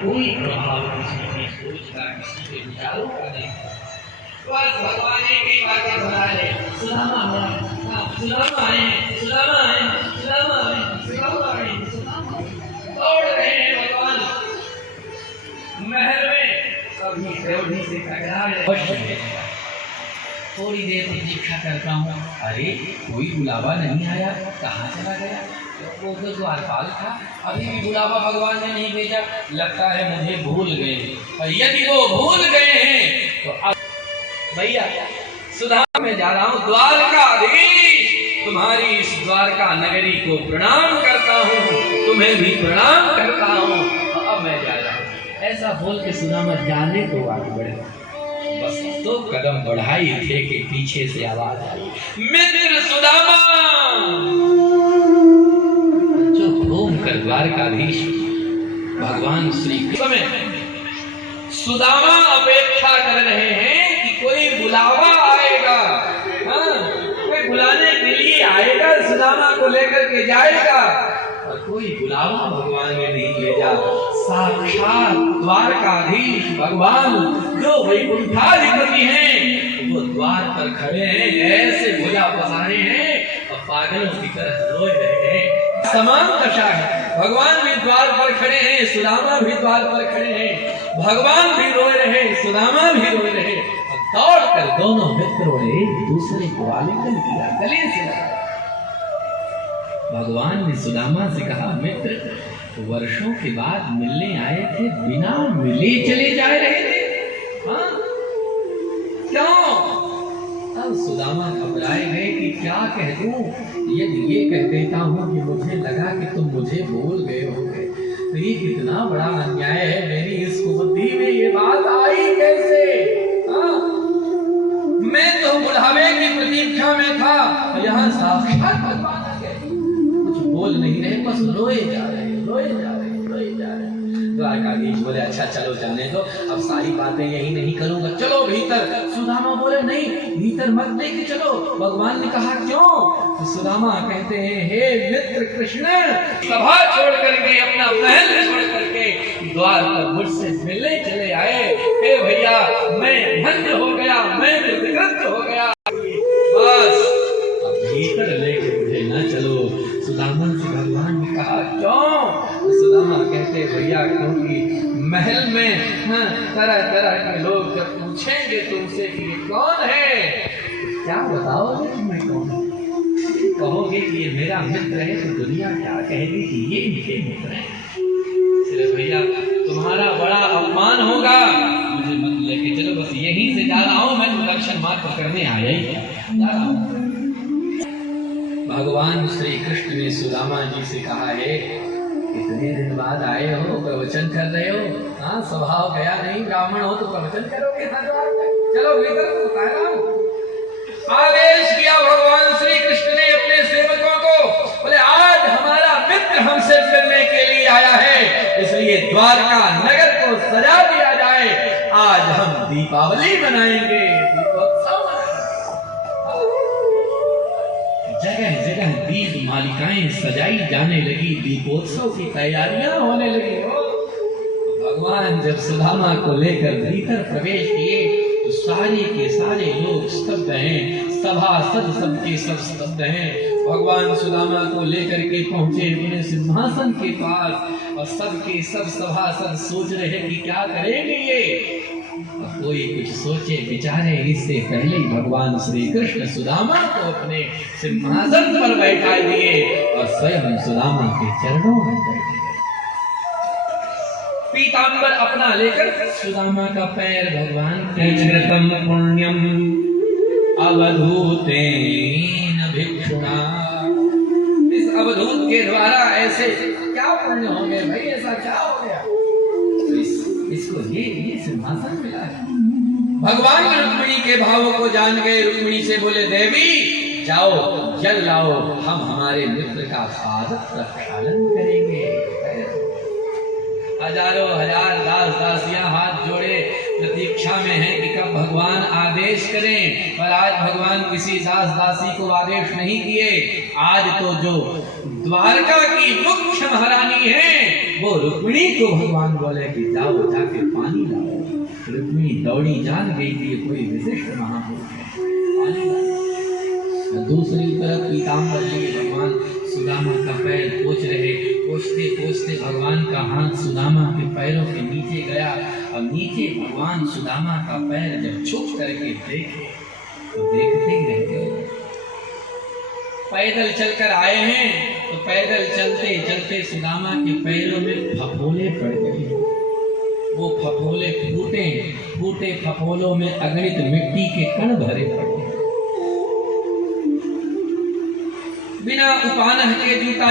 कोई प्रभाव किसी की सोच का, किसी के विचारों का नहीं। बस भगवान एक ही बात बता रहे, सुदामा आए, सुदामा आए, सुदामा आए, सुदामा आए, सुदामा आए, सुदामा आए। दौड़ रहे हैं भगवान महल में, कभी देवनी से टकरा रहे। थोड़ी देर प्रतीक्षा करता हूँ, अरे कोई बुलावा नहीं आया, कहाँ चला गया? वो तो द्वारपाल था, अभी भी बुलावा भगवान ने नहीं भेजा, लगता है मुझे भूल गए। और यदि वो भूल गए हैं तो अब भैया सुदामा में जा रहा हूँ, द्वारकाधीश तुम्हारी इस द्वारका नगरी को प्रणाम करता हूँ, तुम्हें भी प्रणाम करता हूँ, अब मैं जा रहा हूँ। ऐसा बोल के सुदामा जाने को आगे बढ़े, बस तो कदम बढ़ाई थे कि पीछे से आवाज आई, मित्र सुदामा। जो घूम कर द्वारकाधीश भगवान श्री कृष्ण सुदामा अपेक्षा कर रहे हैं कि कोई बुलावा आएगा, कोई बुलाने के लिए आएगा, सुदामा को लेकर के जाएगा, और कोई बुलावा भगवान ने नहीं भेजा। साक्षात द्वारकाधीश भगवान जो वैकुंठाधिपति हैं वो द्वार पर खड़े हैं, ऐसे भुजा पसारे हैं और पागलों की तरह रोए रहे हैं। समान दशा है, भगवान भी द्वार पर खड़े हैं, सुदामा भी द्वार पर खड़े हैं, भगवान भी रोए रहे, सुदामा भी रोए रहे, और दौड़ कर दोनों मित्रों ने एक दूसरे को आलिंगन किया, गले से लगा। भगवान ने सुदामा से कहा, मित्र वर्षों के बाद मिलने आए थे, बिना मिले चले जा रहे थे, हाँ क्यों? अब सुदामा घबराए गए कि क्या कह दूं, यदि ये कह देता हूं कि मुझे लगा कि तुम मुझे भूल गए होगे तो ये कितना बड़ा अन्याय है, मेरी इस बुद्धि में ये बात आई कैसे? हाँ? मैं तो बुढ़ावे की प्रतीक्षा में था, यहाँ साक्षात भगवान आ गए, कुछ बोल नहीं रहे, बस रोए जा रहे, रोए जा रहे, रोए जा रहे। द्वारकाधीश बोले, अच्छा चलो जाने दो, अब सारी बातें यही नहीं करूंगा, चलो भीतर। सुदामा बोले, नहीं भीतर मत लेके चलो। भगवान ने कहा, क्यों? तो सुदामा कहते हैं, हे मित्र कृष्ण, सभा छोड़ करके, अपना महल छोड़ करके द्वार पर मुझसे मिलने चले आए, हे भैया मैं धन्य हो गया, मैं विकृत हो गया, बस अब भीतर लेके मुझे न चलो। सुदामा से भगवान ने कहा, क्यों? सुदामा कहते, भैया क्योंकि महल में तरह तरह के लोग जब पूछेंगे तुमसे कि ये कौन है, तो क्या बताओगे तुम्हें कौन है? कहोगे कि ये मेरा मित्र है तो दुनिया क्या कहेगी कि ये इनके मित्र है। इसलिए भैया तुम्हारा बड़ा अपमान होगा, मुझे मत लेके चलो, बस यहीं से जा रहा हूँ, मैं तो दर्शन मात्र करने आया ही जा रहा हूँ। भगवान श्री कृष्ण ने सुदामा जी से कहा है, इतने दिन बाद आए हो, प्रवचन कर रहे हो, हाँ स्वभाव गया नहीं, ब्राह्मण हो तो प्रवचन करोगे, चलो भीतर बता रहा हूँ। आदेश किया भगवान श्री कृष्ण ने अपने सेवकों को, बोले आज हमारा मित्र हमसे मिलने के लिए आया है, इसलिए द्वारका नगर को सजा दिया जाए, आज हम दीपावली मनाएंगे, दीपोत्सव जगह जगह दीप मालिकाएं सजाई जाने लगी, दीपोत्सव की तैयारियां होने लगी। भगवान जब सुदामा को लेकर भीतर प्रवेश किए तो सारे के सारे लोग स्तब्ध हैं, सभासद सबके सब स्तब्ध हैं। भगवान सुदामा को लेकर के पहुंचे अपने सिंहासन के पास और सबके सब सभासद सोच रहे कि क्या करेंगे ये। कोई कुछ सोचे विचारे, इससे पहले ही भगवान श्री कृष्ण सुदामा को अपने सिंहासन पर बैठा दिए और स्वयं सुदामा के चरणों में बैठे। पीतांबर अपना लेकर सुदामा का पैर भगवान कृतम पुण्यम अवधूतेन भिक्षुणा, इस अवधूत के द्वारा ऐसे क्या पुण्य हो गए भाई, ऐसा क्या हो गया, इसको ये सिंहासन मिला है। भगवान रुक्मिणी के भावों को जान गए, रुक्मिणी से बोले, देवी जाओ जल लाओ, हम हमारे मित्र का पाद प्रक्षालन करेंगे। हजारों हजार दास दासियां हाथ जोड़े प्रतीक्षा में हैं कि कब भगवान आदेश करें, पर आज भगवान किसी दास दासी को आदेश नहीं किए। आज तो जो द्वारका की मुख्य महारानी है वो रुक्मिणी को भगवान बोले कि जाओ जाके पानी लाओ। रुक्मिणी दौड़ी, जान गई थी कोई विशिष्ट महापुरुष है, पानी लाओ। दूसरी तरफ पीताम्बर जी भगवान सुदामा का पैर पोंछ रहे। पोंछते पोंछते भगवान का हाथ सुदामा के पैरों के नीचे गया और नीचे भगवान सुदामा का पैर जब छुप करके देखे तो देखते ही रह गए। पैदल चलकर आए हैं तो पैदल चलते चलते सुदामा के पैरों में फफोले पड़ गए। वो फफोले फूटे फूटे फफोलों में अगणित मिट्टी के कण भरे पड़े। बिना उपानह के जूता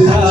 Hare